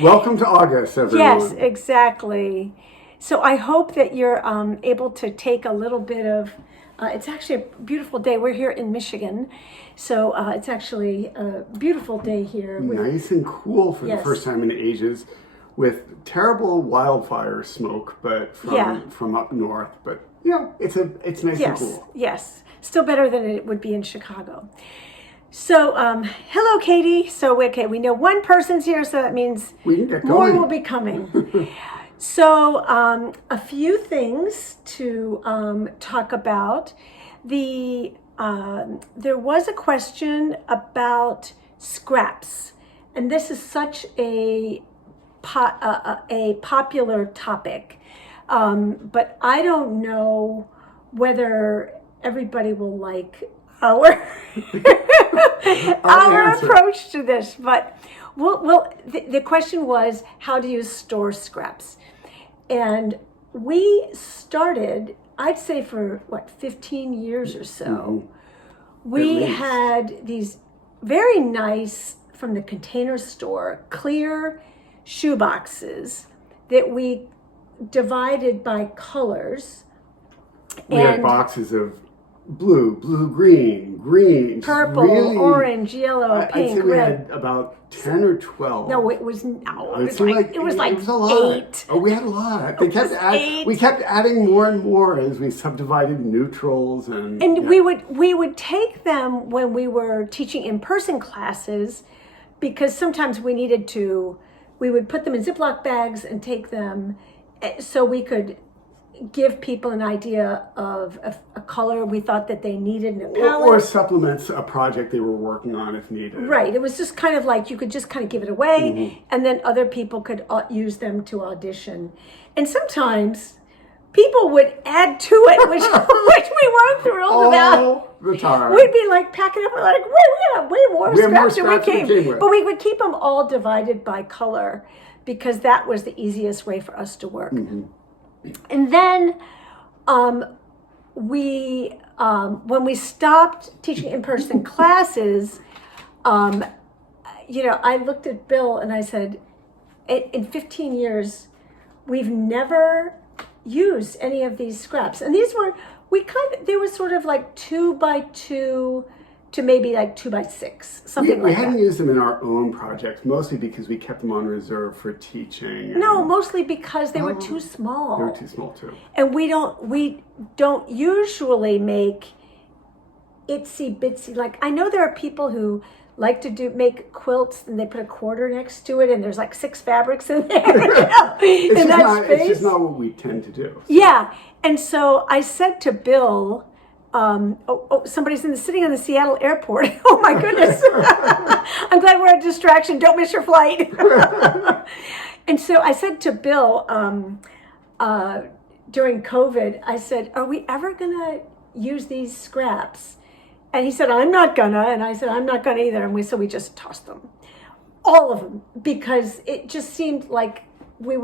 Welcome to August, everyone. Yes, exactly. So I hope that you're able to take a little bit of, it's actually a beautiful day. We're here in Michigan. So it's actually a beautiful day here. Nice and cool for the Yes. first time in ages, with terrible wildfire smoke, but from up north. But yeah, it's nice and cool. Yes, still better than it would be in Chicago. So, hello, Katie. So, okay, we know one person's here, so that means We can get more going. will be coming. So, a few things to talk about. There was a question about scraps, and this is such a popular topic, but I don't know whether everybody will like our approach to this. But the question was, how do you store scraps? And we started, I'd say for 15 years or so, we had these very nice, from the Container Store, clear shoe boxes that we divided by colors. We had boxes of blue, green, purple, really, orange, yellow, pink, I'd say we red. had about 10 or 12. No, it was like it was a lot. 8. Oh, we had a lot. We kept adding more and more as we subdivided neutrals and we would take them when we were teaching in-person classes, because sometimes we would put them in Ziploc bags and take them so we could give people an idea of a color we thought that they needed in a palette. Or supplements a project they were working on if needed. Right. It was just kind of like you could just kind of give it away, and then other people could use them to audition. And sometimes people would add to it, which we weren't thrilled about. All the time. We'd be like packing up, we're like, we have way more scraps than we came with. But we would keep them all divided by color, because that was the easiest way for us to work. And then when we stopped teaching in-person classes, I looked at Bill and I said, in 15 years, we've never used any of these scraps. And these were, they were sort of like 2 by 2 to maybe like 2 by 6, something like that. We hadn't used them in our own projects, mostly because we kept them on reserve for teaching. No, mostly because they were too small. They were too small too. And we don't usually make itsy bitsy. Like, I know there are people who like to make quilts and they put a quarter next to it and there's like 6 fabrics in there. It's just not what we tend to do. So. Yeah. And so I said to Bill, somebody's sitting in the Seattle airport. Oh my goodness. I'm glad we're a distraction. Don't miss your flight. And so I said to Bill, during COVID, I said, are we ever gonna use these scraps? And he said, I'm not gonna. And I said, I'm not gonna either. And so we just tossed them. All of them. Because it just seemed like they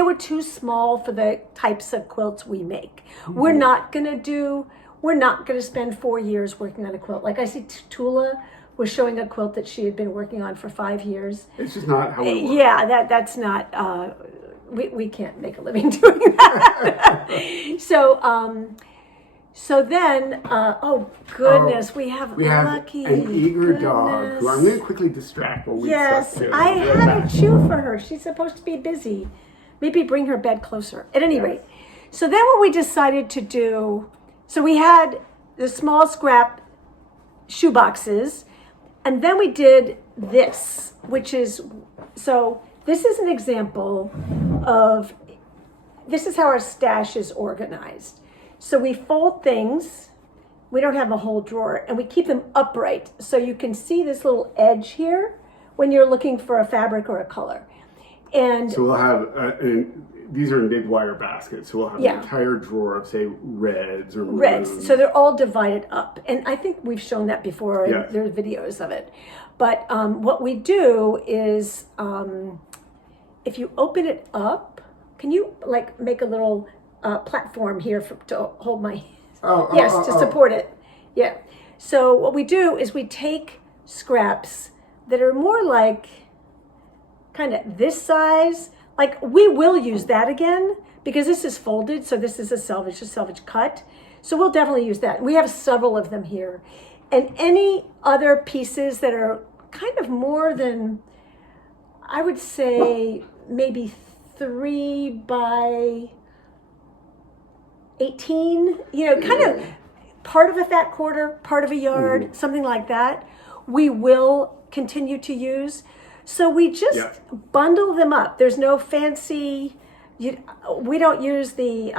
were too small for the types of quilts we make. We're not gonna spend 4 years working on a quilt. Like I see Tula was showing a quilt that she had been working on for 5 years. It's just not how we work. Yeah, that's not, we can't make a living doing that. So then, oh goodness, we have Lucky. An eager dog who I'm going to quickly distract while we Yes, I had a chew for her. She's supposed to be busy. Maybe bring her bed closer. At any rate, so then what we decided to do, so we had the small scrap shoe boxes, and then we did this, so this is an example of, this is how our stash is organized. So we fold things, we don't have a whole drawer, and we keep them upright. So you can see this little edge here when you're looking for a fabric or a color. And so we'll have, these are in big wire baskets, so we'll have an entire drawer of, say, reds or maroons. So they're all divided up. And I think we've shown that before, and there's videos of it. But what we do is, if you open it up, can you like make a little platform here to hold my, to support it. Yeah. So what we do is we take scraps that are more like kind of this size, like we will use that again because this is folded. So this is a salvage cut. So we'll definitely use that. We have several of them here. And any other pieces that are kind of more than, I would say, maybe 3 by 18, kind of part of a fat quarter, part of a yard, something like that, we will continue to use. So we just bundle them up. There's no fancy, we don't use the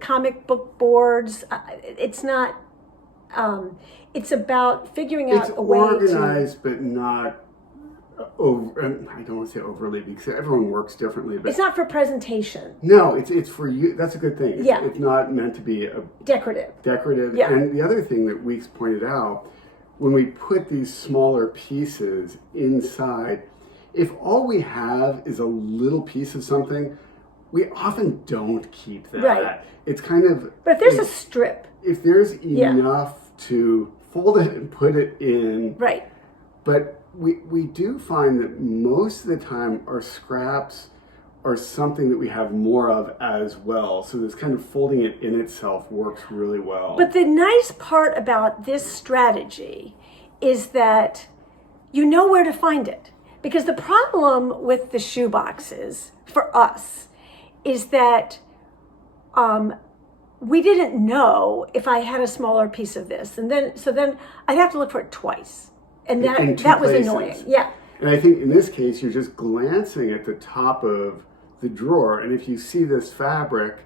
comic book boards. It's not, it's about figuring out a way to... It's organized, but not over, I don't want to say overly, because everyone works differently. But it's not for presentation. No, it's for you. That's a good thing. It's not meant to be decorative. Yeah. And the other thing that Weeks pointed out, when we put these smaller pieces inside, if all we have is a little piece of something, we often don't keep that. Right. It's kind of... But if there's a strip... If there's enough to fold it and put it in... Right. But we do find that most of the time our scraps are something that we have more of as well. So this kind of folding it in itself works really well. But the nice part about this strategy is that you know where to find it. Because the problem with the shoe boxes for us is that we didn't know if I had a smaller piece of this. And then I'd have to look for it twice. And that was annoying. Yeah. And I think in this case, you're just glancing at the top of the drawer. And if you see this fabric,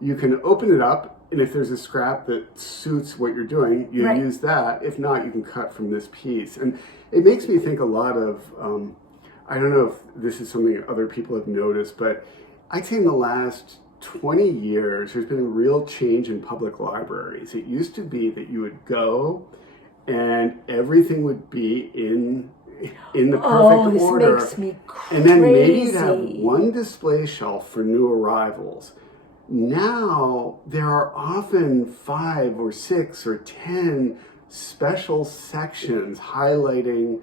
you can open it up. And if there's a scrap that suits what you're doing, you use that. If not, you can cut from this piece. And it makes me think a lot of, I don't know if this is something other people have noticed, but I'd say in the last 20 years, there's been a real change in public libraries. It used to be that you would go and everything would be in the perfect order. This makes me crazy. And then maybe you'd have one display shelf for new arrivals. Now there are often 5 or 6 or 10 special sections highlighting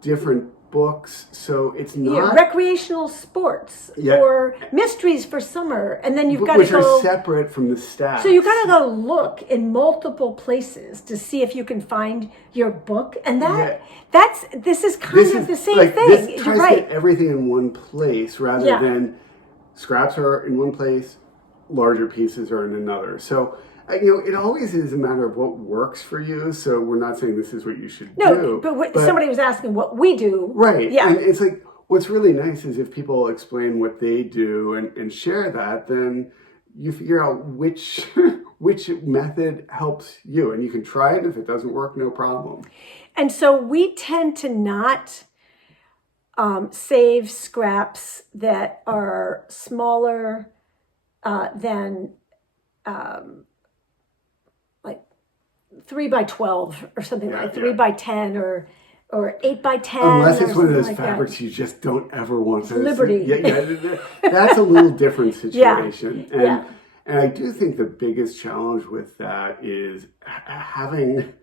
different books, so it's not recreational sports or mysteries for summer, and then you've got to go, which are separate from the staff. So you got to go look in multiple places to see if you can find your book, and this is kind of the same thing. This tries to get everything in one place rather than scraps are in one place, larger pieces are in another. So it always is a matter of what works for you. So we're not saying this is what you should do. But somebody was asking what we do. Right. Yeah. And it's like, what's really nice is if people explain what they do and share that, then you figure out which method helps you. And you can try it. If it doesn't work, no problem. And so we tend to not save scraps that are smaller than... 3 by 12 or something 3 by 10 or 8 by 10. Unless it's one of those fabrics you just don't ever want to Liberty. That's a little different situation. And I do think the biggest challenge with that is having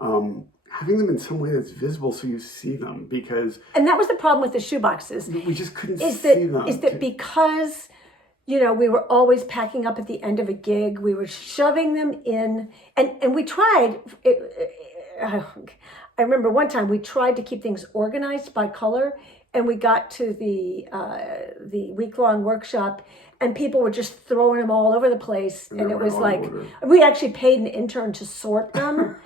them in some way that's visible so you see them, because... And that was the problem with the shoe boxes. We just couldn't see them. Is that because... we were always packing up at the end of a gig. We were shoving them in, and we tried. I remember one time we tried to keep things organized by color, and we got to the week-long workshop, and people were just throwing them all over the place, and it was like we actually paid an intern to sort them,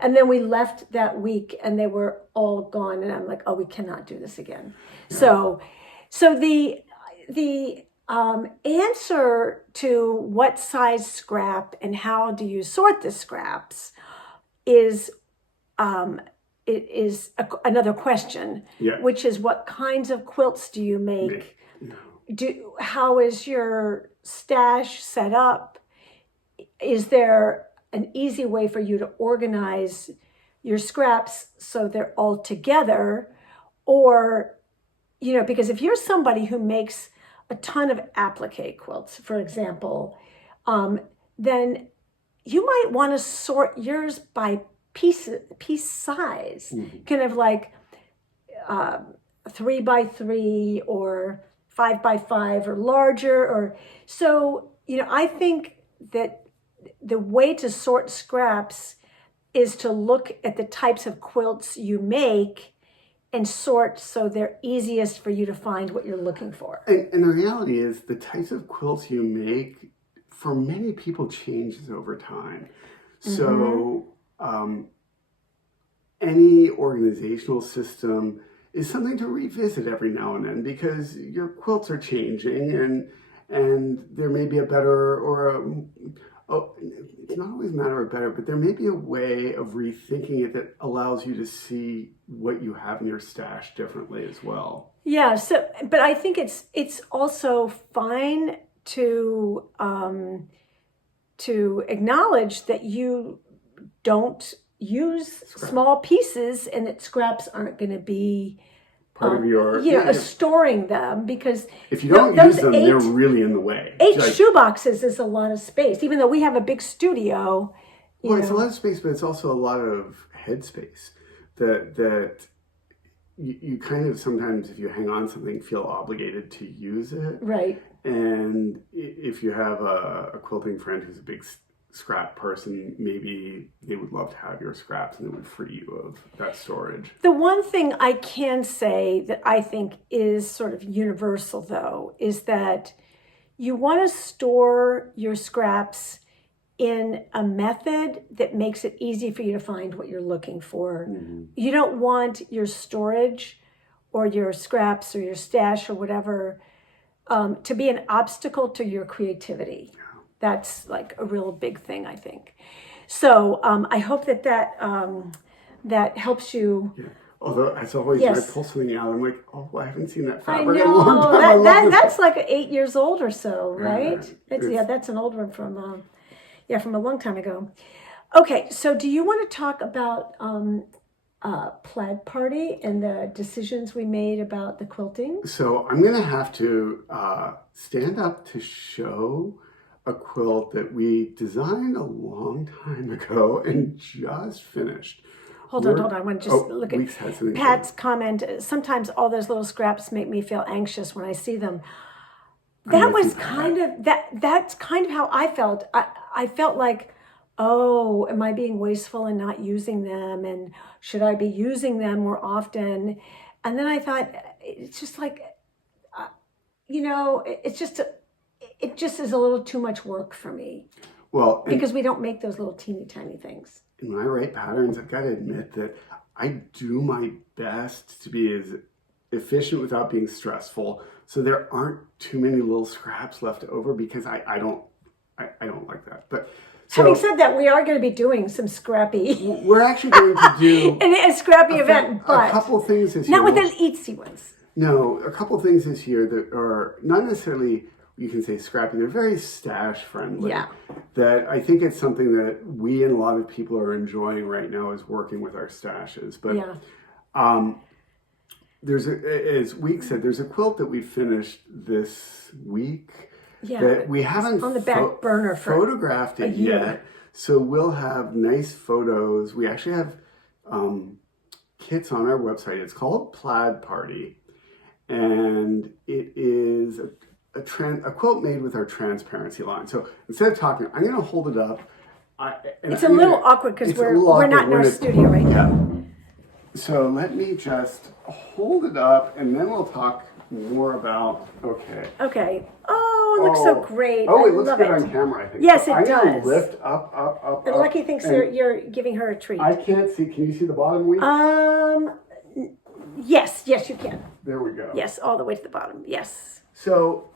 and then we left that week, and they were all gone, and I'm like, oh, we cannot do this again. Yeah. So the answer to what size scrap and how do you sort the scraps is another question, which is what kinds of quilts do you make? How is your stash set up? Is there an easy way for you to organize your scraps so they're all together? Or, because if you're somebody who makes a ton of applique quilts, for example, then you might want to sort yours by piece size, kind of like 3x3 or 5x5 or larger, or so, I think that the way to sort scraps is to look at the types of quilts you make and sort so they're easiest for you to find what you're looking for. And the reality is the types of quilts you make for many people changes over time. So any organizational system is something to revisit every now and then because your quilts are changing and there may be a better it's not always a matter of better, but there may be a way of rethinking it that allows you to see what you have in your stash differently as well. Yeah, but I think it's also fine to acknowledge that you don't use small pieces and that scraps aren't going to be part of your storing them, because if you don't use them, they're really in the way. 8 shoeboxes is a lot of space, even though we have a big studio. It's a lot of space, but it's also a lot of headspace that you kind of sometimes, if you hang on something, feel obligated to use it. Right. And if you have a quilting friend who's a big scrap person, maybe they would love to have your scraps and it would free you of that storage. The one thing I can say that I think is sort of universal, though, is that you want to store your scraps in a method that makes it easy for you to find what you're looking for. You don't want your storage or your scraps or your stash or whatever to be an obstacle to your creativity. That's like a real big thing, I think. So I hope that helps you. Yeah. Although, as always, when I pull something out, I'm like, I haven't seen that I fabric know. in a long time. That's like 8 years old or so, right? Yeah, that's an old one from a long time ago. Okay, so do you want to talk about Plaid Party and the decisions we made about the quilting? So I'm going to have to stand up to show a quilt that we designed a long time ago and just finished. Hold on. I want to just look at Pat's comment. Sometimes all those little scraps make me feel anxious when I see them. That was kind of that's kind of how I felt. I felt like, am I being wasteful and not using them? And should I be using them more often? And then I thought, it's just like, it just is a little too much work for me. Well, because we don't make those little teeny tiny things. And when I write patterns, I've got to admit that I do my best to be as efficient without being stressful. So there aren't too many little scraps left over because I don't like that. But having said that, we are going to be doing some scrappy. We're actually going to do a scrappy event, but a couple of things this year. Not with the eatsy ones. No, a couple of things this year that are not necessarily, you can say scrappy, they're very stash friendly. Yeah. That I think it's something that we and a lot of people are enjoying right now is working with our stashes. But as Week said, there's a quilt that we finished this week that we haven't on the back burner for photographed it yet. So we'll have nice photos. We actually have kits on our website. It's called Plaid Party. And it is a quilt made with our transparency line. So instead of talking, I'm going to hold it up. It's a little awkward because we're not in our studio right now. So let me just hold it up and then we'll talk more about, okay. Oh, it looks so great. Oh, it looks good on camera, I think. Yes, so it does. I'm going to lift up. And Lucky thinks you're giving her a treat. I can't see. Can you see the bottom, Week? Yes, you can. There we go. Yes, all the way to the bottom. Yes. So,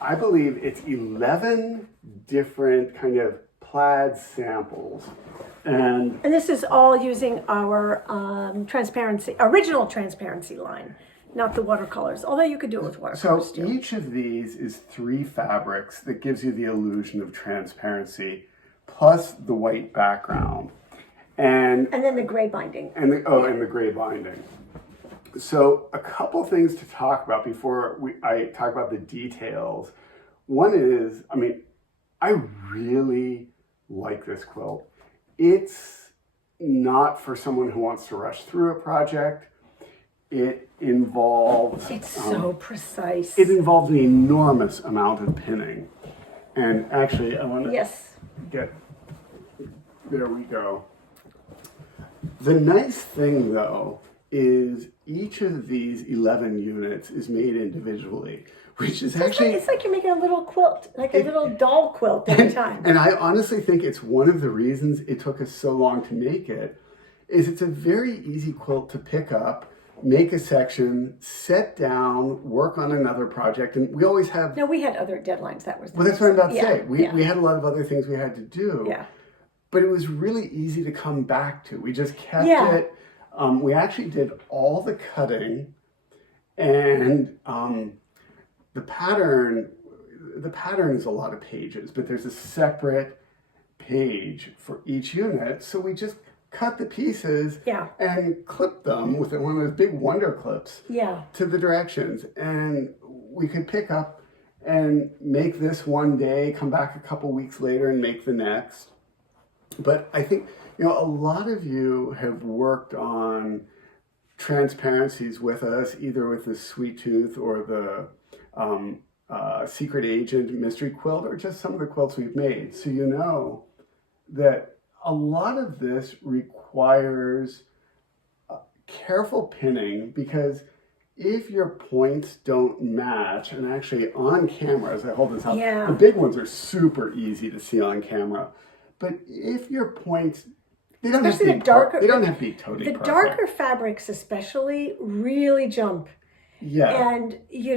I believe it's 11 different kind of plaid samples. And this is all using our original transparency line, not the watercolors, although you could do it with watercolors so too. Each of these is 3 fabrics that gives you the illusion of transparency, plus the white background. And then the gray binding. And the gray binding. So a couple things to talk about before I talk about the details. One is, I really like this quilt. It's not for someone who wants to rush through a project. it involves... It's so precise. It involves an enormous amount of pinning. And actually, I want to get... There we go. The nice thing, though, is each of these 11 units is made individually, which is actually... It's like you're making a little quilt, like a little doll quilt every time. And I honestly think it's one of the reasons it took us so long to make it, is it's a very easy quilt to pick up, make a section, set down, work on another project, and we always have... No, we had other deadlines. That was... Well, that's what I'm about to say. We had a lot of other things we had to do. Yeah. But it was really easy to come back to. We just kept it. We actually did all the cutting, and the pattern is a lot of pages, but there's a separate page for each unit. So we just cut the pieces and clipped them with one of those big wonder clips to the directions. And we could pick up and make this one day, come back a couple weeks later and make the next. But I think, a lot of you have worked on transparencies with us, either with the Sweet Tooth or the Secret Agent Mystery Quilt, or just some of the quilts we've made. So you know that a lot of this requires careful pinning, because if your points don't match, and actually on camera, as I hold this up, the big ones are super easy to see on camera. But if your points, they don't have to be totally perfect. The darker fabrics especially really jump. Yeah. And, we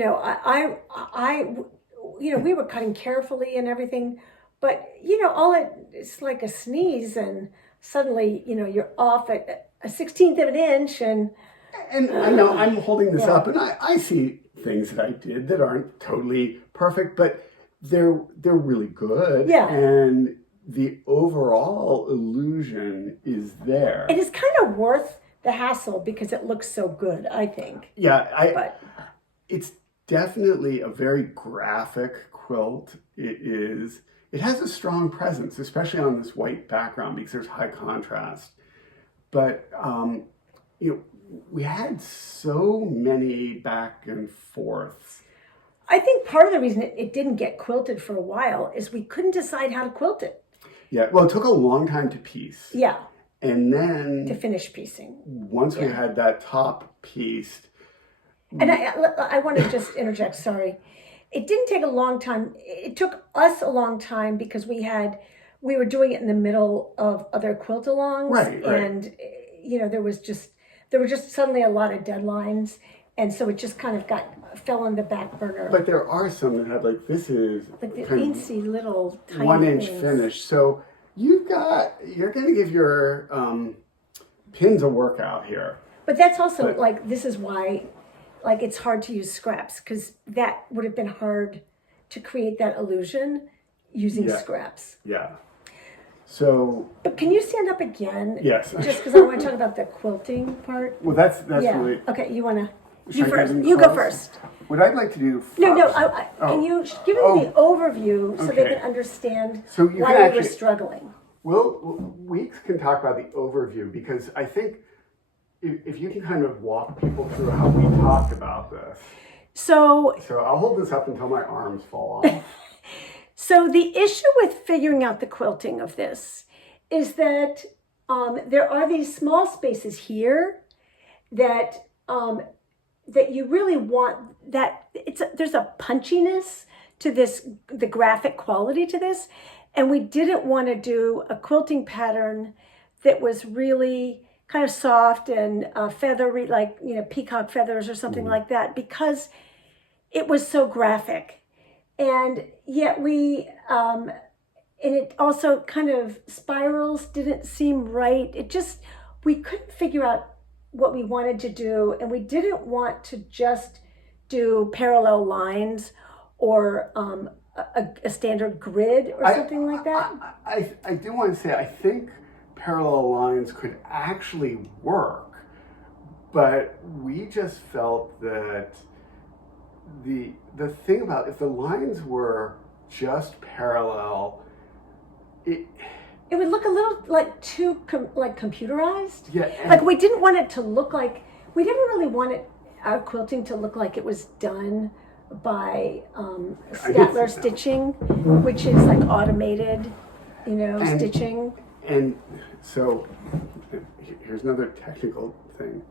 were cutting carefully and everything, but, it's like a sneeze, and suddenly, you're off at a 16th of an inch. And I know I'm holding this up, and I see things that I did that aren't totally perfect, but they're really good. Yeah. And the overall illusion is there. It is kind of worth the hassle because it looks so good, I think. Yeah, it's definitely a very graphic quilt. It has a strong presence, especially on this white background, because there's high contrast. But, we had so many back and forths. I think part of the reason it didn't get quilted for a while is we couldn't decide how to quilt it. Yeah, well, it took a long time to piece. Yeah. And then... to finish piecing. Once we had that top pieced... And I want to just interject, sorry. It didn't take a long time. It took us a long time because we were doing it in the middle of other quiltalongs. Right. And, there were just suddenly a lot of deadlines. And so it just kind of fell on the back burner. But there are some that have this is like the teensy little tiny 1-inch finish. So you're going to give your pins a workout here. But that's also this is why it's hard to use scraps, because that would have been hard to create that illusion using scraps. Yeah. So. But can you stand up again? Yes. Just because I want to talk about the quilting part. Well, that's really. Okay, you want to. You first. You go first. What I'd like to do first... No. Can you give them the overview so they can understand why we were struggling? We can talk about the overview, because I think if you can kind of walk people through how we talked about this. So I'll hold this up until my arms fall off. So the issue with figuring out the quilting of this is that there are these small spaces here that you really want, that there's a punchiness to this, the graphic quality to this, and we didn't want to do a quilting pattern that was really kind of soft and feathery, like peacock feathers or something like that, because it was so graphic. And yet and it also kind of spirals didn't seem right. We couldn't figure out what we wanted to do, and we didn't want to just do parallel lines or a standard grid or something like that. I do want to say, I think parallel lines could actually work, but we just felt that the thing about, if the lines were just parallel, it would look a little too computerized. Yeah. We didn't want it to look like We never really wanted our quilting to look like it was done by Statler stitching, which is like automated, stitching. And so here's another technical thing.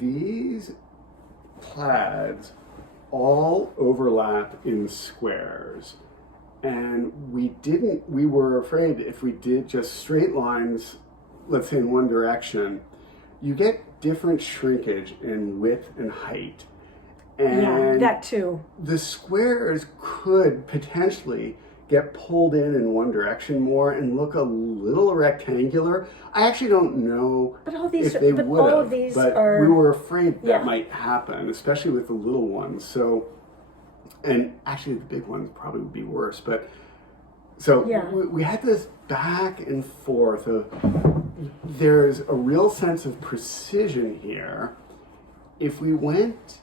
These plaids all overlap in squares. And we were afraid if we did just straight lines, let's say in one direction, you get different shrinkage in width and height. And that too. The squares could potentially get pulled in one direction more and look a little rectangular. I actually don't know if they would have, but we were afraid that might happen, especially with the little ones. So, and actually the big ones probably would be worse. But so we had this back and forth of there's a real sense of precision here. If we went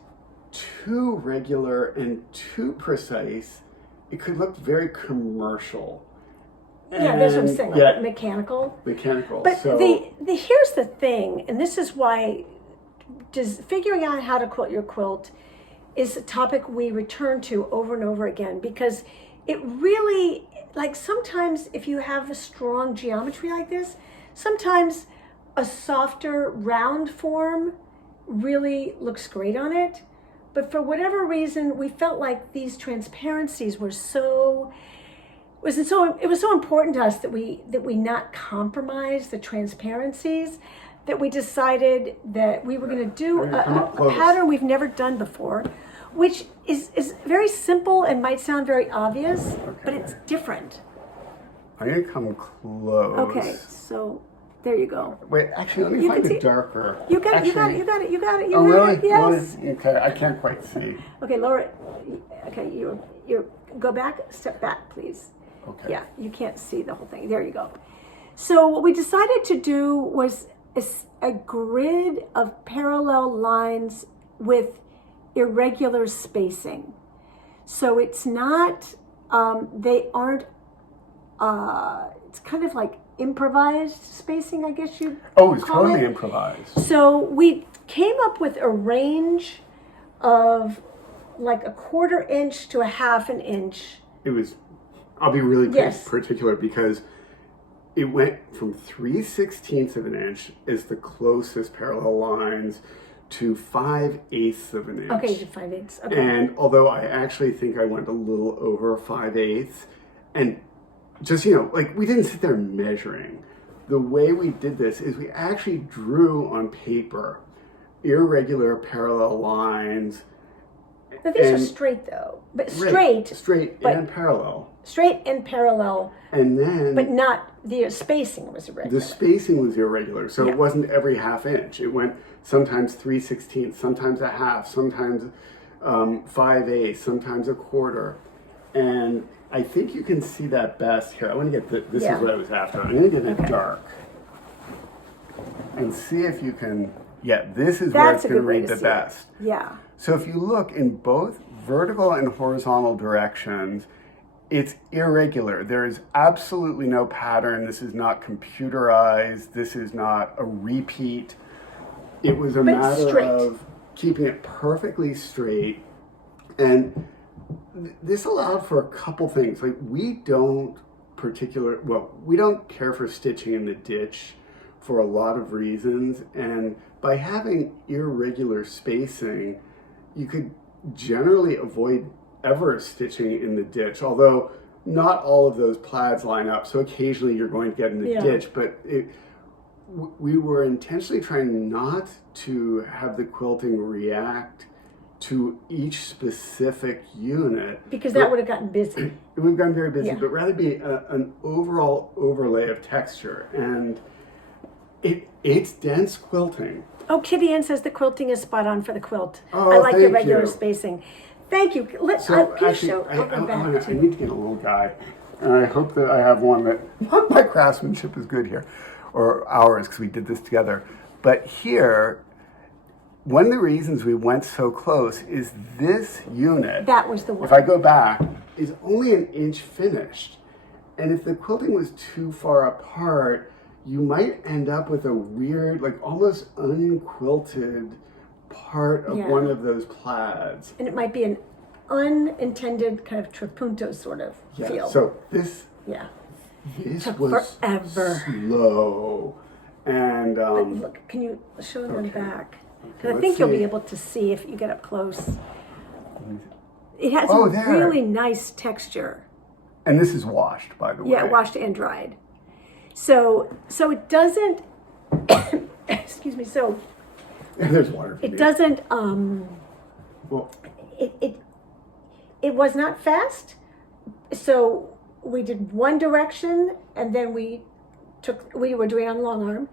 too regular and too precise, it could look very commercial. That's what I'm saying, like mechanical. But here's the thing, and this is why figuring out how to quilt your quilt is a topic we return to over and over again, because it really, like sometimes if you have a strong geometry like this, sometimes a softer round form really looks great on it. But for whatever reason, we felt like these transparencies were it was so important to us that we not compromise the transparencies, that we decided that we were going to do a pattern we've never done before, which is very simple and might sound very obvious, but it's different. I'm going to come close. Okay, so there you go. Wait, actually, let me find it darker. You got it. Oh, really? Yes. Okay, I can't quite see. Okay, lower it. Okay, you go back, step back, please. Okay. Yeah, you can't see the whole thing. There you go. So what we decided to do was a grid of parallel lines with irregular spacing. So it's not, they aren't, it's kind of like improvised spacing, I guess you it's totally improvised. So we came up with a range of like 1/4 inch to 1/2 inch. It was, I'll be really particular, because it went from 3/16 of an inch as the closest parallel lines to 5/8 of an inch. Okay, to 5/8. Okay. And although I actually think I went a little over 5/8, and just, like we didn't sit there measuring. The way we did this is we actually drew on paper irregular parallel lines. Now, these are straight though, but straight and parallel. Straight and parallel. And then, but not the spacing was irregular. The spacing was irregular, so it wasn't every 1/2 inch. It went sometimes 3/16, sometimes 1/2, sometimes 5/8, sometimes 1/4, and I think you can see that best here. I want to get this is what I was after. I'm going to get it dark and see if you can. Yeah, this is where it's going to read the best. Yeah. So if you look in both vertical and horizontal directions, it's irregular. There is absolutely no pattern. This is not computerized. This is not a repeat. It was a matter of keeping it perfectly straight. And this allowed for a couple things. Like we don't care for stitching in the ditch for a lot of reasons. And by having irregular spacing, you could generally avoid ever stitching in the ditch, although not all of those plaids line up. So occasionally you're going to get in the ditch, but we were intentionally trying not to have the quilting react to each specific unit. Because that would have gotten busy. It would have gotten very busy, but rather be an overall overlay of texture. And it's dense quilting. Oh, Kitty Ann says the quilting is spot on for the quilt. Oh, I like the regular spacing. Thank you. I need to get a little guy. And I hope that I have one that, my craftsmanship is good here, or ours, because we did this together. But here, one of the reasons we went so close is this unit. That was the one. If I go back, is only 1 inch finished. And if the quilting was too far apart, you might end up with a weird, like almost unquilted part of Yeah. one of those plaids. And it might be an unintended kind of trapunto sort of Yeah. feel. So this Took was forever. slow, and But look, can you show them okay. back? Okay, Because I let's think you'll be see. able to see if you get up close. It has Oh, a there. really nice texture. And this is washed, by the way. Yeah, washed and dried. So it doesn't. Excuse me. So And there's water. For it me. doesn't. Well, It was not fast. So we did one direction, and then we were doing it on long arm,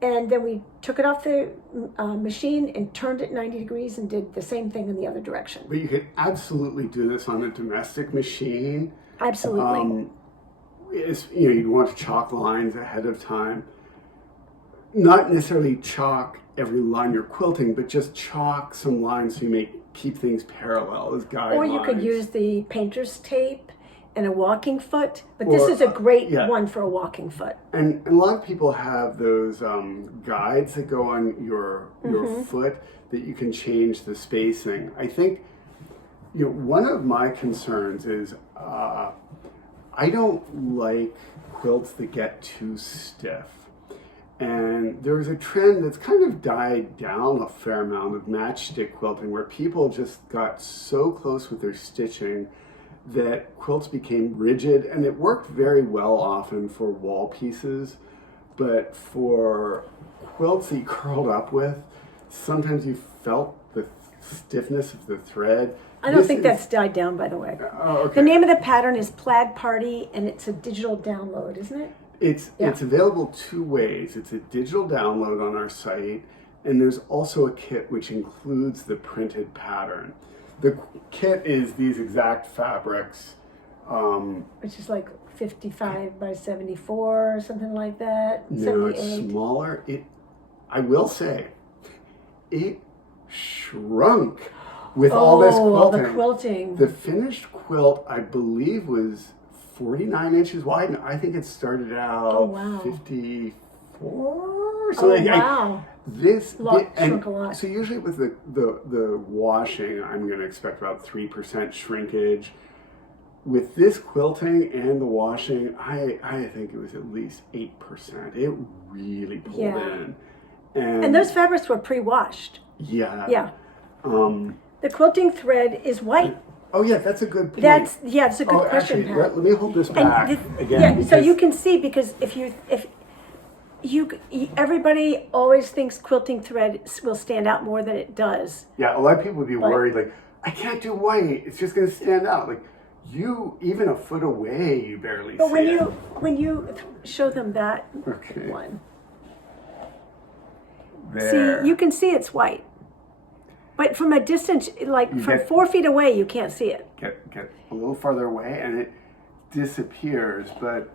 and then we took it off the machine and turned it 90 degrees and did the same thing in the other direction. but you could absolutely do this on a domestic machine. Absolutely. You'd want to chalk lines ahead of time. Not necessarily chalk every line you're quilting, but just chalk some lines so you keep things parallel as guidelines. Or you could use the painter's tape and a walking foot, but this is a great one for a walking foot. And a lot of people have those guides that go on your foot that you can change the spacing. I think one of my concerns is I don't like quilts that get too stiff. And there's a trend that's kind of died down a fair amount of matchstick quilting where people just got so close with their stitching that quilts became rigid, and it worked very well often for wall pieces, but for quilts that you curled up with, sometimes you felt the stiffness of the thread. I don't think that's died down, by the way. Oh, okay. The name of the pattern is Plaid Party, and it's a digital download, isn't it? It's available two ways. It's a digital download on our site, and there's also a kit which includes the printed pattern. The kit is these exact fabrics. Which is like 55 by 74 or something like that. No, 78. it's smaller. I will say, it shrunk with all this quilting. The quilting. The finished quilt, I believe, was 49 inches wide, and I think it started out 54. So wow. Shrunk a lot. So usually with the washing, I'm going to expect about 3% shrinkage. With this quilting and the washing, I think it was at least 8%. It really pulled in. And those fabrics were pre-washed. Yeah. Yeah. The quilting thread is white. Oh yeah, that's a good point. It's a good question, actually, Pat. let me hold this back again. Yeah, so you can see, because if everybody always thinks quilting thread will stand out more than it does. Yeah, a lot of people would be worried, like, I can't do white, it's just going to stand out. Like, even a foot away, you barely But see it. when you show them that one, There. see, you can see it's white. But from a distance, like from 4 feet away, you can't see it. Get a little farther away and it disappears. But,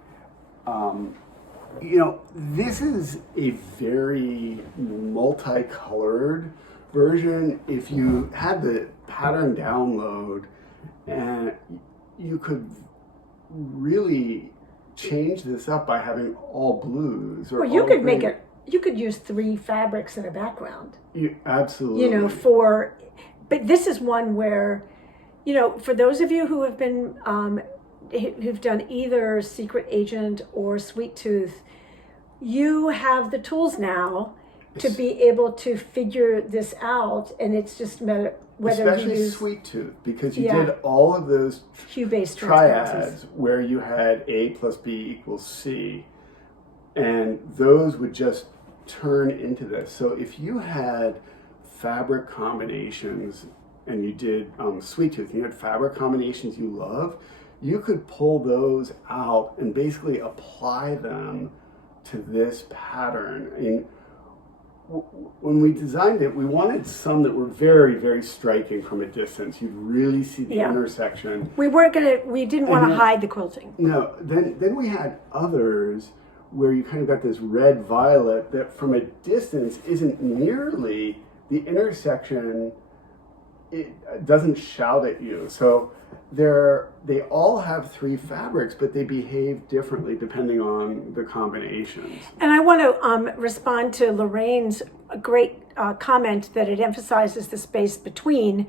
this is a very multicolored version. If you had the pattern download, and you could really change this up by having all blues. Or You could use 3 fabrics in a background. Absolutely. But this is one where, for those of you who have been, who've done either Secret Agent or Sweet Tooth, you have the tools now to be able to figure this out, and it's just whether especially you use Sweet Tooth, because you did all of those hue-based triads where you had A plus B equals C, and those would just turn into this. So if you had fabric combinations and you did Sweet Tooth, and you had fabric combinations you love, you could pull those out and basically apply them to this pattern. I mean, when we designed it, we wanted some that were very, very striking from a distance. You'd really see the intersection. We didn't want to hide the quilting. No, then we had others where you kind of got this red-violet that from a distance isn't nearly the intersection it doesn't shout at you. So they all have 3 fabrics, but they behave differently depending on the combinations. And I want to respond to Lorraine's great comment that it emphasizes the space between,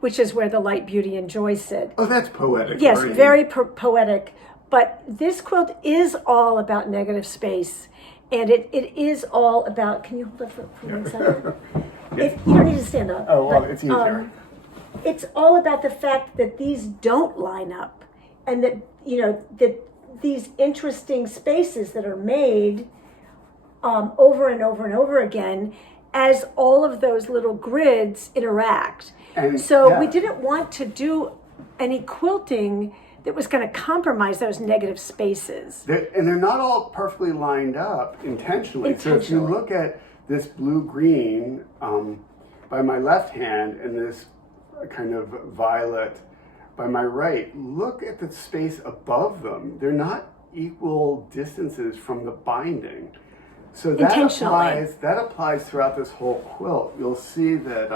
which is where the light, beauty, and joy sit. Oh, that's poetic. Yes, Lorraine. very poetic. But this quilt is all about negative space. And it is all about, can you hold it for 1 second? You don't need to stand up. Oh, well, it's easier. It's all about the fact that these don't line up, and that, that these interesting spaces that are made over and over and over again as all of those little grids interact. And, so we didn't want to do any quilting that was going to compromise those negative spaces. And they're not all perfectly lined up intentionally. So if you look at this blue-green by my left hand and this kind of violet by my right, look at the space above them. They're not equal distances from the binding. So that applies throughout this whole quilt. You'll see that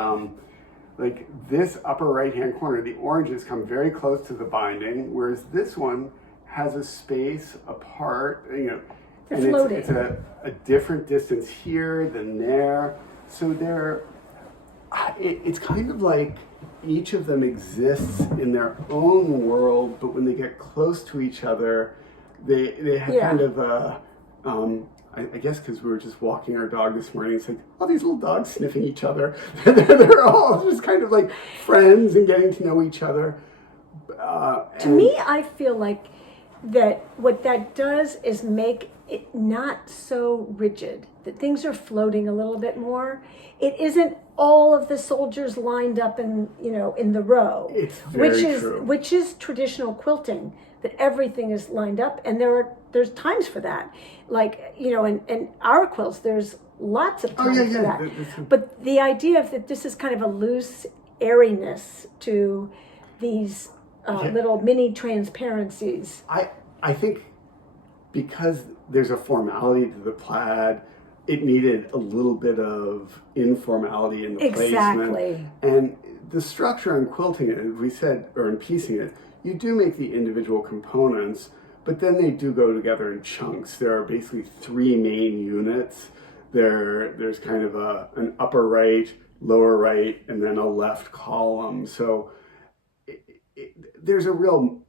like this upper right-hand corner, the oranges come very close to the binding, whereas this one has a space apart, and it's a different distance here than there. So it's kind of like each of them exists in their own world, but when they get close to each other, they have kind of a, I guess because we were just walking our dog this morning, it's like, all these little dogs sniffing each other. They're all just kind of like friends and getting to know each other. To me, I feel like that what that does is make it not so rigid, that things are floating a little bit more. It isn't all of the soldiers lined up in the row. It's very true. Which is traditional quilting, that everything is lined up, and there's times for that. Like, in our quilts, there's lots of time for that. But the idea of that this is kind of a loose airiness to these little mini transparencies. I think because there's a formality to the plaid, it needed a little bit of informality in the placement. And the structure on quilting it, we said, or in piecing it, you do make the individual components, but then they do go together in chunks. There are basically 3 main units. There's kind of an upper right, lower right, and then a left column. So there's a real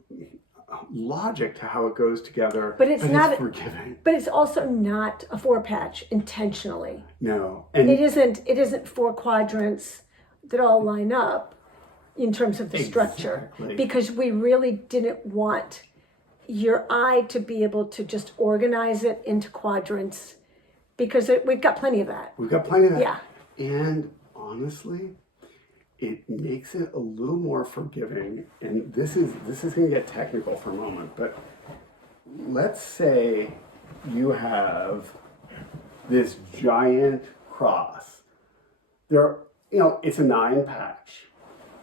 logic to how it goes together, but it's forgiving. But it's also not a 4-patch intentionally. No, and it isn't 4 quadrants that all line up in terms of the structure, because we really didn't want your eye to be able to just organize it into quadrants, because we've got plenty of that. Yeah. And honestly, it makes it a little more forgiving. And this is going to get technical for a moment, but let's say you have this giant cross. It's a 9-patch,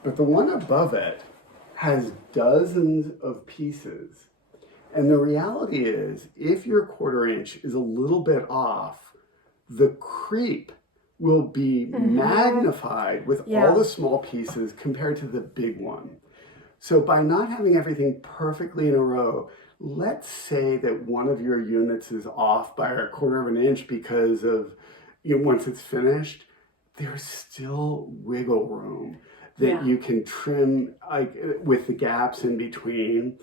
but the one above it has dozens of pieces. And the reality is, if your 1/4 inch is a little bit off, the creep will be magnified with all the small pieces compared to the big one. So by not having everything perfectly in a row, let's say that one of your units is off by a 1/4 inch because of, once it's finished, there's still wiggle room that you can trim with the gaps in between.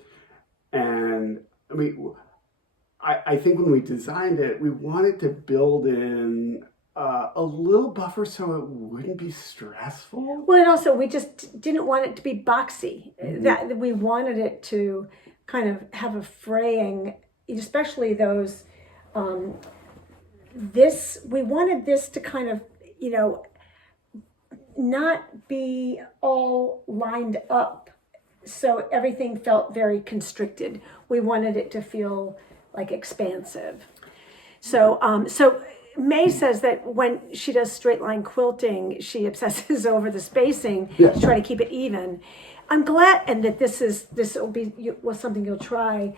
And I mean, I think when we designed it, we wanted to build in a little buffer so it wouldn't be stressful. Well, and also we just didn't want it to be boxy. That we wanted it to kind of have a fraying, especially those. We wanted this to kind of, not be all lined up, so everything felt very constricted. We wanted it to feel like expansive. So May says that when she does straight line quilting, she obsesses over the spacing to try to keep it even. I'm glad, and that this will be something you'll try.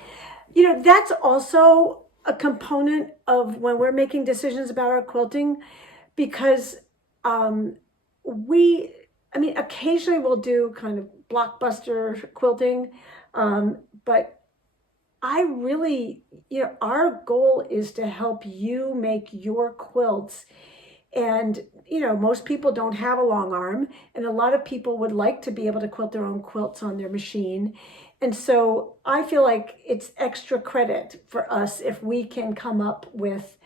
That's also a component of when we're making decisions about our quilting, because we I mean, occasionally we'll do kind of blockbuster quilting, but I really, our goal is to help you make your quilts. And, most people don't have a long arm, and a lot of people would like to be able to quilt their own quilts on their machine. And so I feel like it's extra credit for us if we can come up with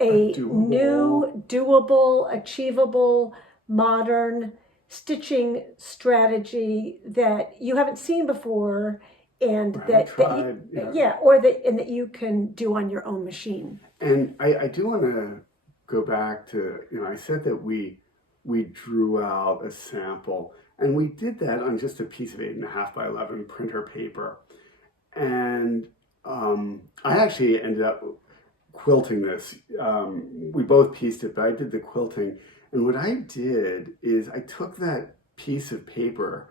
a new, doable, achievable, modern stitching strategy that you haven't seen before, and that you can do on your own machine. And I do want to go back to, I said that we drew out a sample, and we did that on just a piece of 8.5 by 11 printer paper. And I actually ended up quilting this. We both pieced it, but I did the quilting. And what I did is I took that piece of paper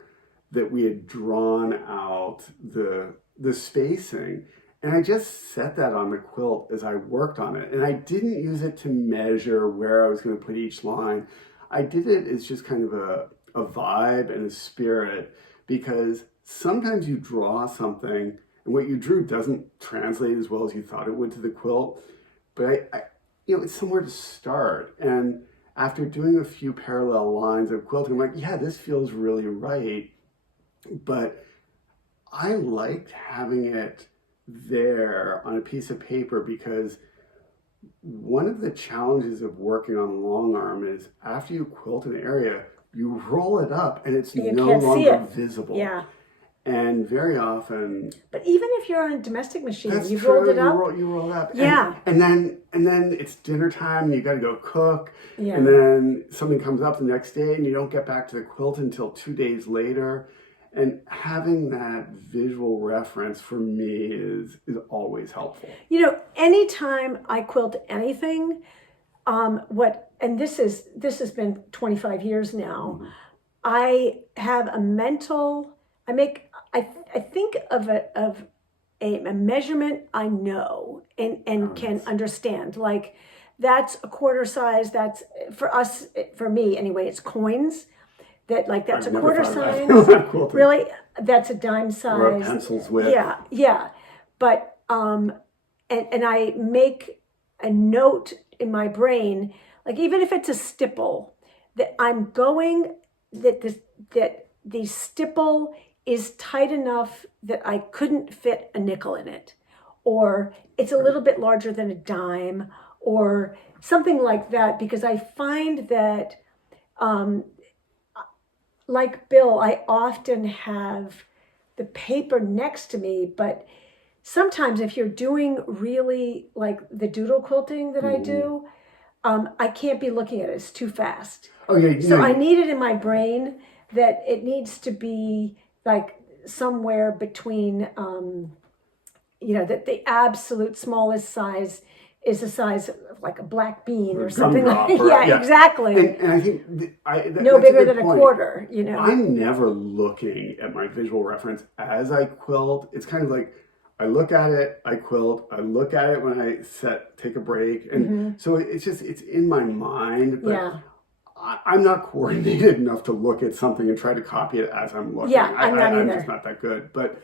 that we had drawn out the spacing, and I just set that on the quilt as I worked on it. And I didn't use it to measure where I was going to put each line. I did it as just kind of a vibe and a spirit, because sometimes you draw something and what you drew doesn't translate as well as you thought it would to the quilt. But I it's somewhere to start. And after doing a few parallel lines of quilting, I'm like, yeah, this feels really right. But I liked having it there on a piece of paper, because one of the challenges of working on long arm is after you quilt an area, you roll it up and it's no longer visible. Yeah. And very often, but even if you're on a domestic machine, you've rolled it up. You roll it up. Yeah. And then it's dinner time and you got to go cook. Yeah. And then something comes up the next day and you don't get back to the quilt until 2 days later. And having that visual reference for me is always helpful. Anytime I quilt anything, and this has been 25 years now, mm-hmm. I have a mental. I think of a measurement I know and can understand. Like, that's a quarter size. That's for me anyway. It's coins. That's a quarter size. Really, that's a dime size. Or a pencil's width. Yeah. But and I make a note in my brain, like even if it's a stipple, that I'm going that the stipple is tight enough that I couldn't fit a nickel in it, or it's a little bit larger than a dime, or something like that, because I find that. Like Bill, I often have the paper next to me, but sometimes if you're doing really like the doodle quilting that I do, I can't be looking at it. It's too fast. Oh, yeah. So I need it in my brain that it needs to be like somewhere between, that the absolute smallest size is the size of like a black bean or something like that. Yeah, exactly. And I think no bigger than a quarter, I'm never looking at my visual reference as I quilt. It's kind of like I look at it, I quilt, I look at it when I take a break. And so it's in my mind, but I'm not coordinated enough to look at something and try to copy it as I'm looking. Yeah, I'm not either. I'm just not that good. But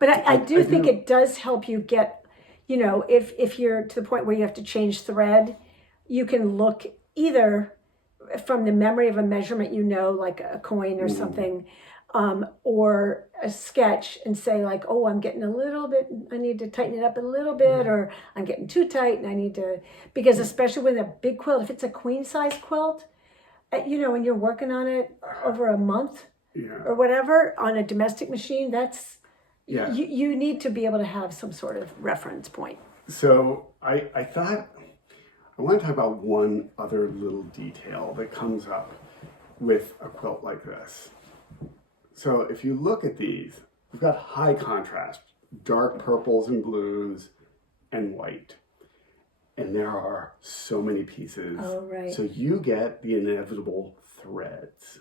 I do think it does help you get, if you're to the point where you have to change thread, you can look either from the memory of a measurement, like a coin or something, or a sketch, and say like, oh, I'm getting a little bit, I need to tighten it up a little bit, or I'm getting too tight and I need to, because especially with a big quilt, if it's a queen size quilt, when you're working on it over a month or whatever on a domestic machine, that's, you need to be able to have some sort of reference point. So I thought I want to talk about one other little detail that comes up with a quilt like this. So if you look at these, we've got high contrast, dark purples and blues and white. And there are so many pieces. Oh, right. So you get the inevitable threads.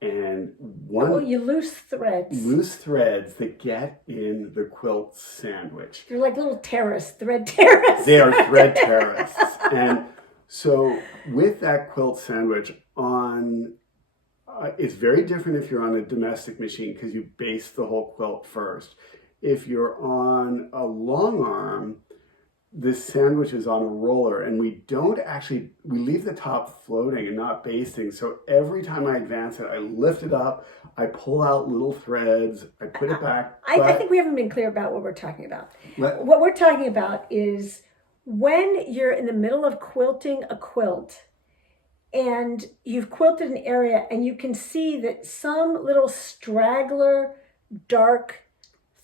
And you lose threads. Loose threads that get in the quilt sandwich. They're like little thread terraces. They are thread terraces. And so with that quilt sandwich on It's very different if you're on a domestic machine because you base the whole quilt first. If you're on a long arm, this sandwich is on a roller, and we leave the top floating and not basting. So every time I advance it, I lift it up, I pull out little threads, I put it back. I think we haven't been clear about what we're talking about. What we're talking about is when you're in the middle of quilting a quilt and you've quilted an area and you can see that some little straggler dark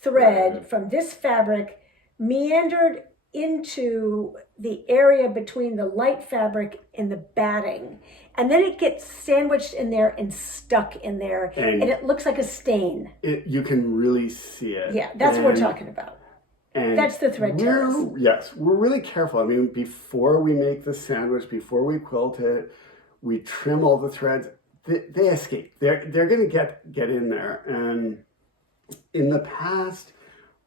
thread from this fabric meandered into the area between the light fabric and the batting, and then it gets sandwiched in there and stuck in there, and it looks like a stain. You can really see it. Yeah, that's what we're talking about. And that's the thread terrace. Yes, we're really careful. I mean, before we make the sandwich, before we quilt it, we trim all the threads. They escape. They're going to get in there. And in the past,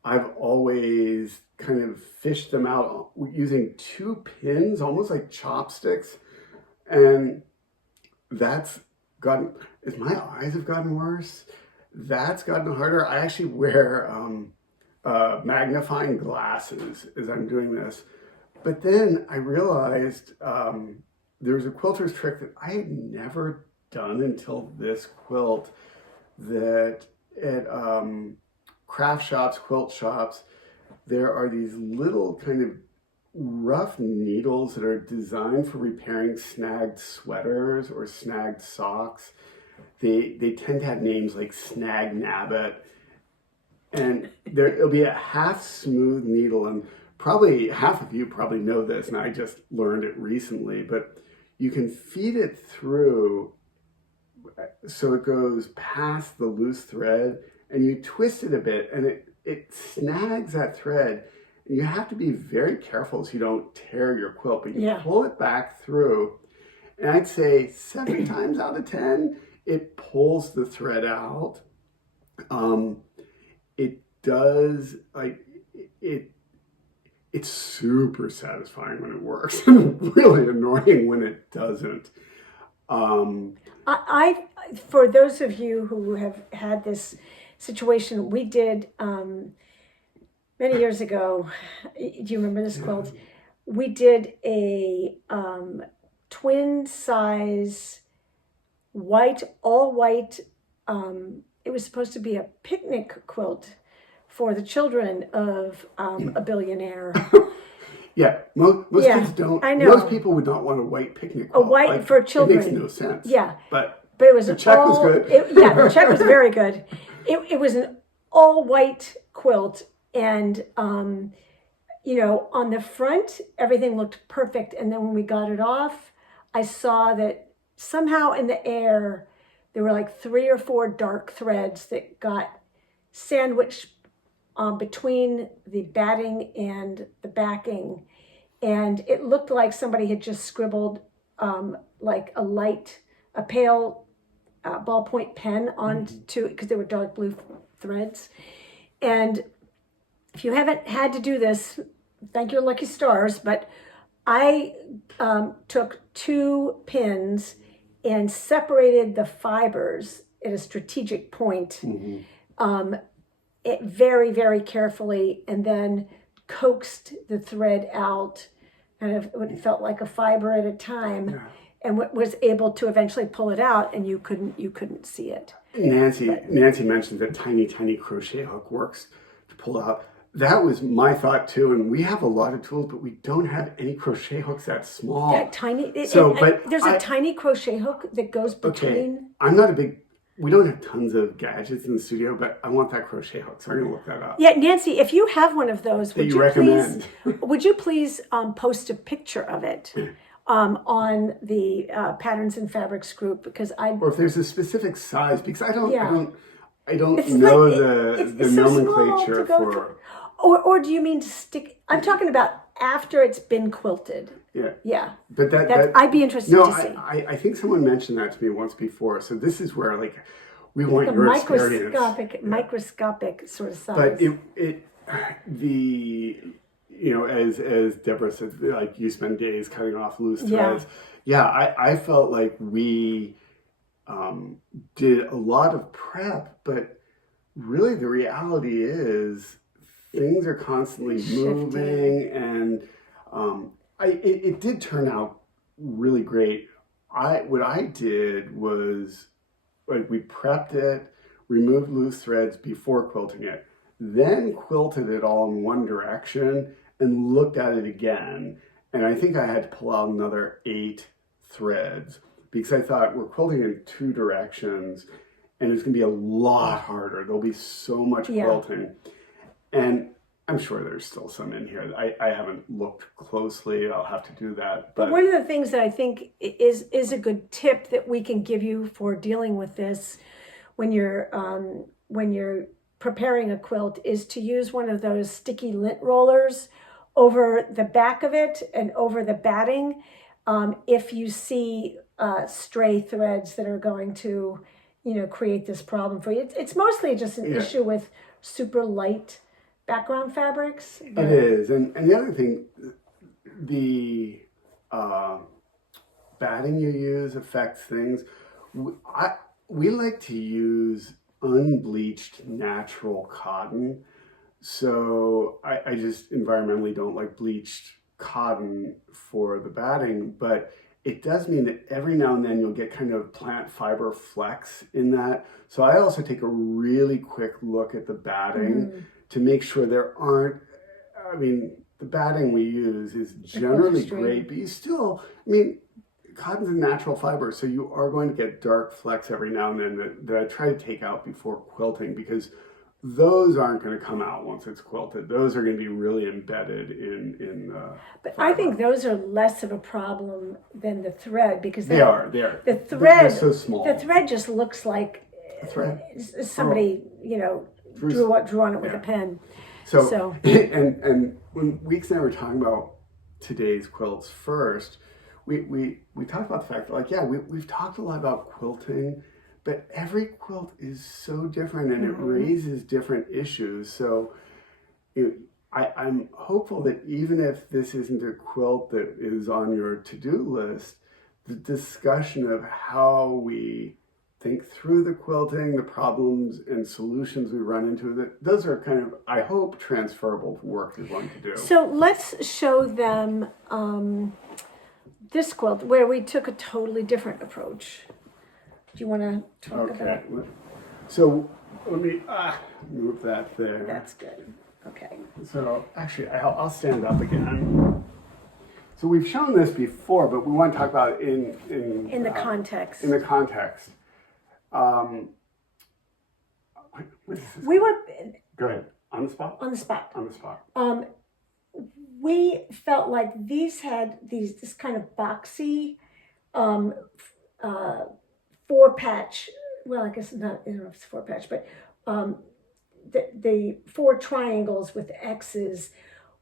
I've always kind of fished them out using 2 pins, almost like chopsticks. And that's gotten, as my eyes have gotten worse, that's gotten harder. I actually wear magnifying glasses as I'm doing this. But then I realized there was a quilter's trick that I had never done until this quilt, that at craft shops, quilt shops, there are these little kind of rough needles that are designed for repairing snagged sweaters or snagged socks. They tend to have names like Snag Nabbit, and it'll be a half smooth needle, and probably half of you probably know this, and I just learned it recently, but you can feed it through so it goes past the loose thread, and you twist it a bit, and it snags that thread. And you have to be very careful so you don't tear your quilt, but you pull it back through, and I'd say 7 times out of 10, it pulls the thread out. It does, it's super satisfying when it works, and really annoying when it doesn't. I for those of you who have had this situation, we did many years ago. Do you remember this quilt? We did a twin size white, all white. It was supposed to be a picnic quilt for the children of a billionaire. Yeah, most kids don't. I know. Most people would not want a white picnic quilt. A white for children. It makes no sense. Yeah, but it was the check was good. The check was very good. It was an all white quilt, and on the front everything looked perfect, and then when we got it off, I saw that somehow in the air there were like 3 or 4 dark threads that got sandwiched between the batting and the backing, and it looked like somebody had just scribbled like a pale ballpoint pen onto it, because they were dark blue threads. And if you haven't had to do this, thank your lucky stars, but I took 2 pins and separated the fibers at a strategic point, it very, very carefully, and then coaxed the thread out, kind of what felt like a fiber at a time, and was able to eventually pull it out, and you couldn't see it. Nancy mentioned that tiny crochet hook works to pull out. That was my thought too, and we have a lot of tools, but we don't have any crochet hooks that small. That tiny. There's a tiny crochet hook that goes between. Okay. We don't have tons of gadgets in the studio, but I want that crochet hook, so I'm gonna look that up. Yeah, Nancy, if you have one of those, would you please post a picture of it on the Patterns and Fabrics group, because or if there's a specific size, because I don't know the so nomenclature for. Or do you mean to stick? I'm talking about after it's been quilted. Yeah. But I'd be interested to see. I think someone mentioned that to me once before. So this is where we want your experience. Microscopic sort of size. But as Deborah said, like you spend days cutting off loose threads. Yeah, I felt like we did a lot of prep, but really the reality is things are constantly moving, and it did turn out really great. What I did was, like, we prepped it, removed loose threads before quilting it, then quilted it all in one direction and looked at it again. And I think I had to pull out another 8 threads because I thought we're quilting in 2 directions and it's going to be a lot harder. There'll be so much quilting. And I'm sure there's still some in here. I haven't looked closely. I'll have to do that. But one of the things that I think is a good tip that we can give you for dealing with this when you're preparing a quilt is to use one of those sticky lint rollers over the back of it and over the batting. If you see stray threads that are going to, create this problem for you, it's mostly just an issue with super light background fabrics. It is, and the other thing, the batting you use affects things. We like to use unbleached natural cotton, so I just environmentally don't like bleached cotton for the batting, but it does mean that every now and then you'll get kind of plant fiber flecks in that. So I also take a really quick look at the batting to make sure there aren't, the batting we use is generally great, but you still, cotton's a natural fiber, so you are going to get dark flecks every now and then that I try to take out before quilting, because those aren't going to come out once it's quilted. Those are going to be really embedded in But fiber. I think those are less of a problem than the thread, because they are. The thread, they're so small. The thread just looks like somebody, drew on it with a pen. So and when Weeks and I were talking about today's quilts first, we talked about the fact that, we've talked a lot about quilting, but every quilt is so different and it raises different issues. So I'm hopeful that even if this isn't a quilt that is on your to-do list, the discussion of how we think through the quilting, the problems and solutions we run into, that those are kind of, I hope, transferable to work you're going to do. So let's show them this quilt where we took a totally different approach. Do you want to talk about it? So let me move that there. That's good. Okay. So actually, I'll stand up again. So we've shown this before, but we want to talk about it in the context. In the context. We were. Go ahead. On the spot? On the spot. On the spot. We felt like these had this kind of boxy 4-patch, well, I guess not, I don't know if it's 4-patch, but the 4 triangles with X's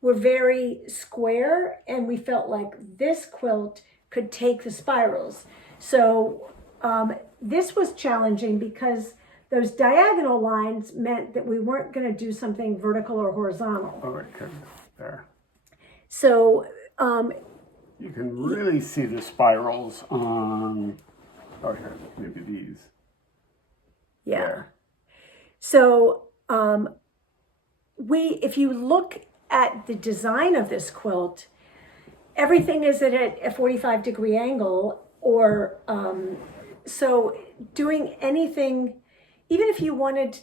were very square, and we felt like this quilt could take the spirals. So this was challenging because those diagonal lines meant that we weren't going to do something vertical or horizontal. Oh, right, okay. There. So you can really see the spirals on, here, maybe these. Yeah. There. So if you look at the design of this quilt, everything is at a 45-degree angle, or so doing anything, even if you wanted,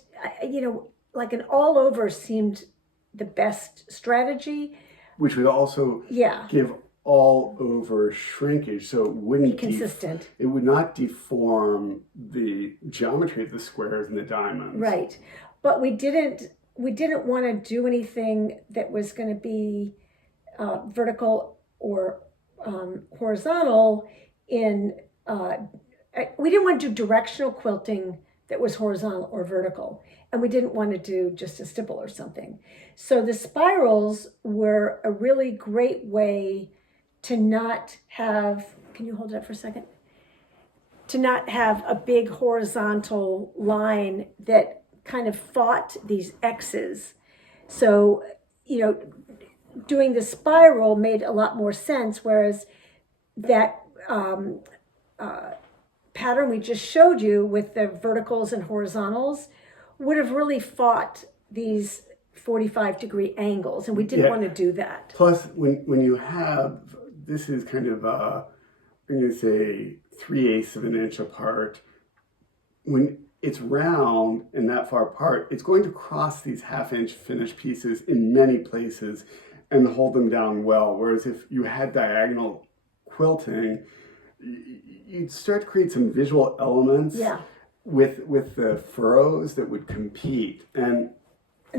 like an all over seemed the best strategy. Which would also give all over shrinkage, so it wouldn't be consistent. It would not deform the geometry of the squares and the diamonds. Right, but we didn't want to do anything that was going to be vertical or horizontal. We didn't want to do directional quilting that was horizontal or vertical, and we didn't want to do just a stipple or something. So the spirals were a really great way to not have, can you hold it up for a second? To not have a big horizontal line that kind of fought these X's. So, doing the spiral made a lot more sense, whereas that pattern we just showed you with the verticals and horizontals would have really fought these 45-degree angles, and we didn't want to do that. Plus, when you have, this is kind of, I'm going to say 3/8 of an inch apart. When it's round and that far apart, it's going to cross these half-inch finished pieces in many places and hold them down well. Whereas if you had diagonal quilting, you'd start to create some visual elements with the furrows that would compete. And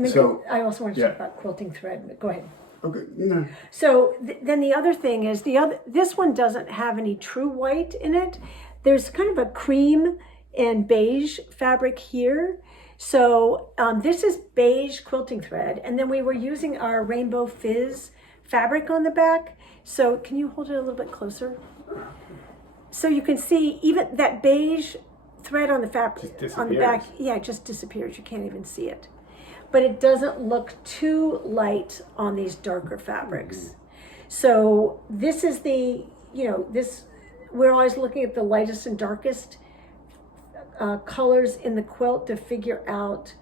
so I also want to talk about quilting thread, but go ahead. Okay. No. So then the other thing is this one doesn't have any true white in it. There's kind of a cream and beige fabric here. So this is beige quilting thread, and then we were using our Rainbow Fizz fabric on the back. So can you hold it a little bit closer? So you can see even that beige thread on the fabric on the back. Yeah, it just disappears. You can't even see it. But it doesn't look too light on these darker fabrics. So this is the, we're always looking at the lightest and darkest colors in the quilt to figure out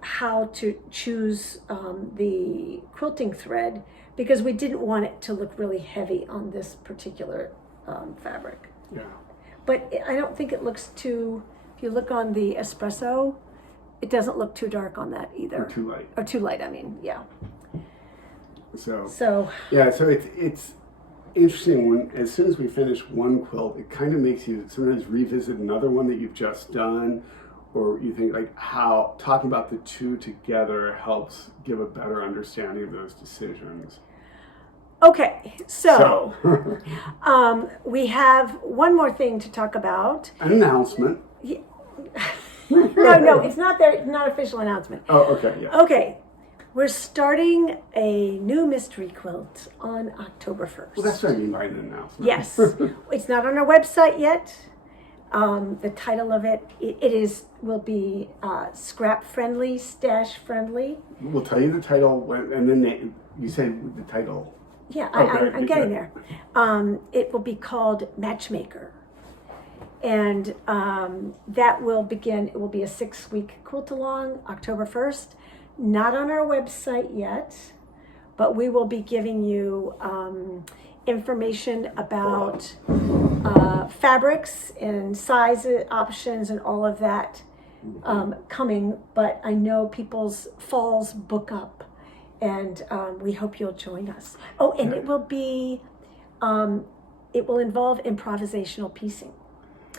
how to choose the quilting thread, because we didn't want it to look really heavy on this particular fabric. Yeah. But I don't think it looks too, if you look on the espresso, it doesn't look too dark on that either. Or too light. Or too light, I mean, yeah. So it's interesting when, as soon as we finish one quilt, it kind of makes you sometimes revisit another one that you've just done, or you think like how talking about the two together helps give a better understanding of those decisions. Okay, so we have one more thing to talk about. An announcement. Yeah. No, it's not there. It's not official announcement. Oh, okay, yeah. Okay, we're starting a new mystery quilt on October 1st. Well, that's what I mean by an announcement. Yes, it's not on our website yet. The title of it will be scrap friendly, stash friendly. We'll tell you the title and then you said the title. Yeah, I'm getting there. It will be called Matchmaker. And that will begin, it will be a 6-week quiltalong, October 1st. Not on our website yet, but we will be giving you information about fabrics and size options and all of that coming. But I know people's falls book up, and we hope you'll join us. Oh, and it will be, it will involve improvisational piecing.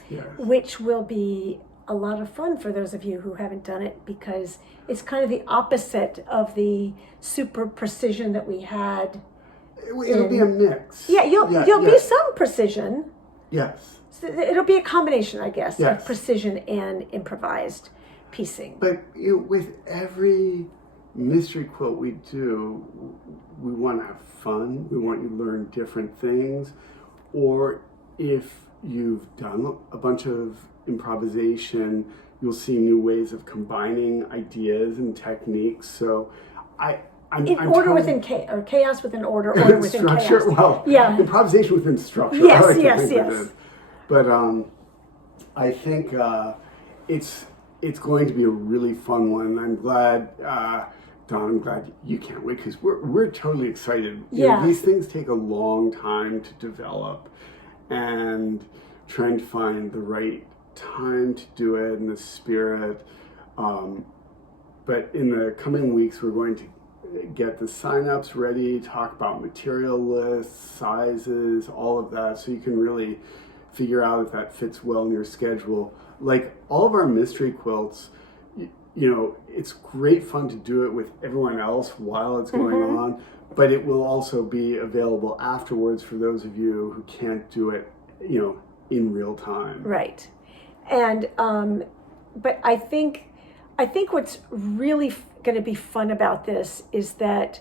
Yes. Which will be a lot of fun for those of you who haven't done it, because it's kind of the opposite of the super precision that we had. It'll be a mix. Yeah, you'll be some precision. Yes. So it'll be a combination, I guess, yes. of precision and improvised piecing. But with every mystery quilt we do, we want to have fun. We want you to learn different things. Or if you've done a bunch of improvisation, you'll see new ways of combining ideas and techniques. So I'm order within chaos, or chaos within order, order within structure, chaos. well, yeah. Improvisation within structure. Yes, yes. But I think it's going to be a really fun one. I'm glad, Don, I'm glad you can't wait, because we're totally excited. These things take a long time to develop, and trying to find the right time to do it and the spirit. But in the coming weeks, we're going to get the sign-ups ready, talk about material lists, sizes, all of that, so you can really figure out if that fits well in your schedule. Like all of our mystery quilts, it's great fun to do it with everyone else while it's going on, but it will also be available afterwards for those of you who can't do it, in real time. Right. And but I think what's really going to be fun about this is that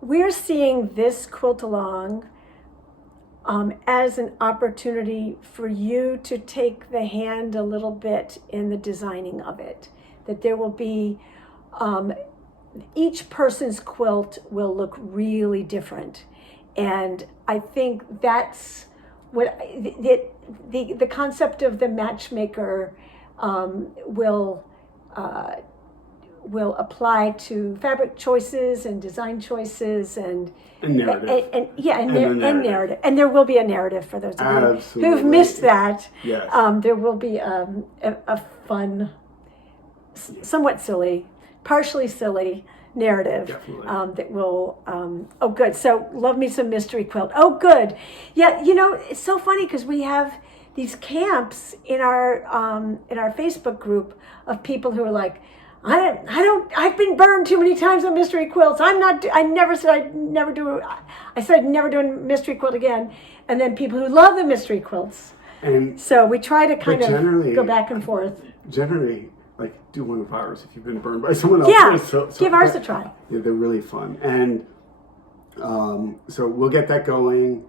we're seeing this quiltalong as an opportunity for you to take the hand a little bit in the designing of it. That there will be, each person's quilt will look really different. And I think that's what the concept of the matchmaker will apply to fabric choices and design choices and narrative. And narrative. And there will be a narrative for those of you who've missed that. Yes. There will be a fun, somewhat silly, partially silly narrative that will oh good. So love me some mystery quilt. Oh good. Yeah, it's so funny because we have these camps in our Facebook group of people who are like, I've been burned too many times on mystery quilts. I said I'd never do a mystery quilt again. And then people who love the mystery quilts. And so we try to kind of go back and forth. Generally, like, do one of ours if you've been burned by someone else. Yeah, give ours a try. Yeah, they're really fun. And so we'll get that going.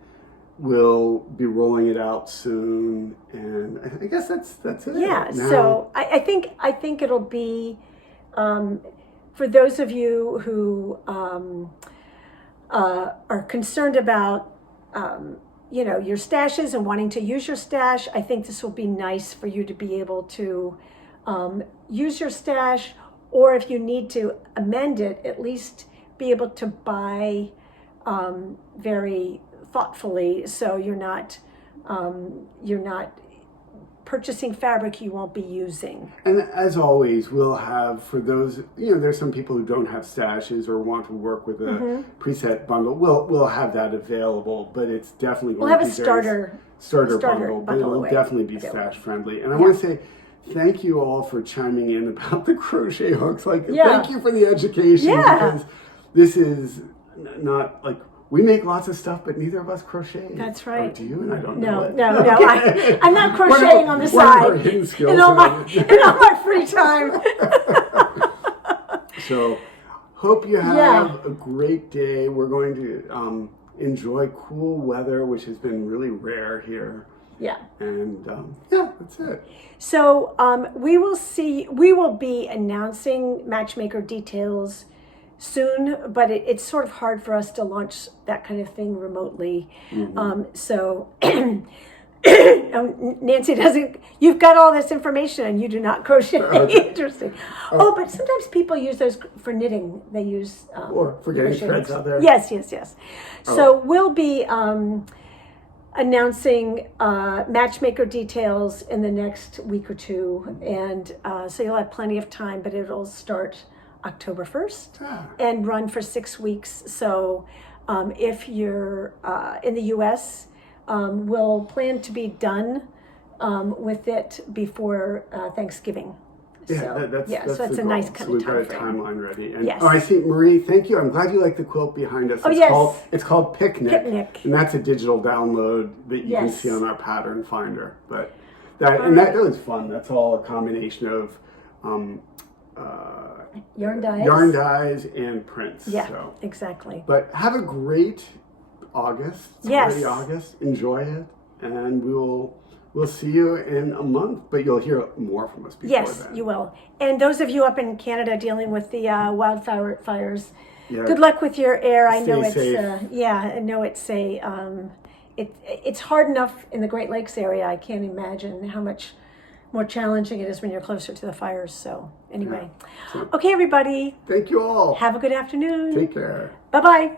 We'll be rolling it out soon. And I guess that's it. Yeah, so I think it'll be, for those of you who are concerned about your stashes and wanting to use your stash, I think this will be nice for you to be able to use your stash, or if you need to amend it, at least be able to buy very thoughtfully, so you're not purchasing fabric you won't be using. And as always, we'll have, for those, there's some people who don't have stashes or want to work with a preset bundle. We'll have that available, but it's definitely going to be a starter bundle, but it will definitely be stash friendly. And I want to say thank you all for chiming in about the crochet hooks. Thank you for the education, because this is not like, we make lots of stuff, but neither of us crochet. That's right. Or do you? And I don't know it. No. I'm not crocheting on the side. In all my free time. So, hope you have a great day. We're going to enjoy cool weather, which has been really rare here. Yeah. And that's it. So we will be announcing Matchmaker details soon, but it's sort of hard for us to launch that kind of thing remotely. So Nancy you've got all this information and you do not crochet. Okay. Interesting. But sometimes people use those for knitting. They use or for getting threads out there. Yes. So we'll be announcing Matchmaker details in the next week or two, and so you'll have plenty of time, but it'll start October 1st and run for 6 weeks. So if you're in the US, we'll plan to be done with it before Thanksgiving. Yeah, so that's a nice kind of time frame. So we've got a timeline ready. And, yes. I see, Marie, thank you. I'm glad you like the quilt behind us. It's called Picnic. And that's a digital download that you can see on our pattern finder. But that was fun. That's all a combination of yarn dyes and prints. Yeah, exactly. But have a great August. It's already August. Enjoy it, and we'll see you in a month. But you'll hear more from us before then. Yes, you will. And those of you up in Canada dealing with the wildfires, good luck with your air. I know it's it's hard enough in the Great Lakes area. I can't imagine how much more challenging it is when you're closer to the fires. So anyway, okay, everybody. Thank you all. Have a good afternoon. Take care. Bye-bye.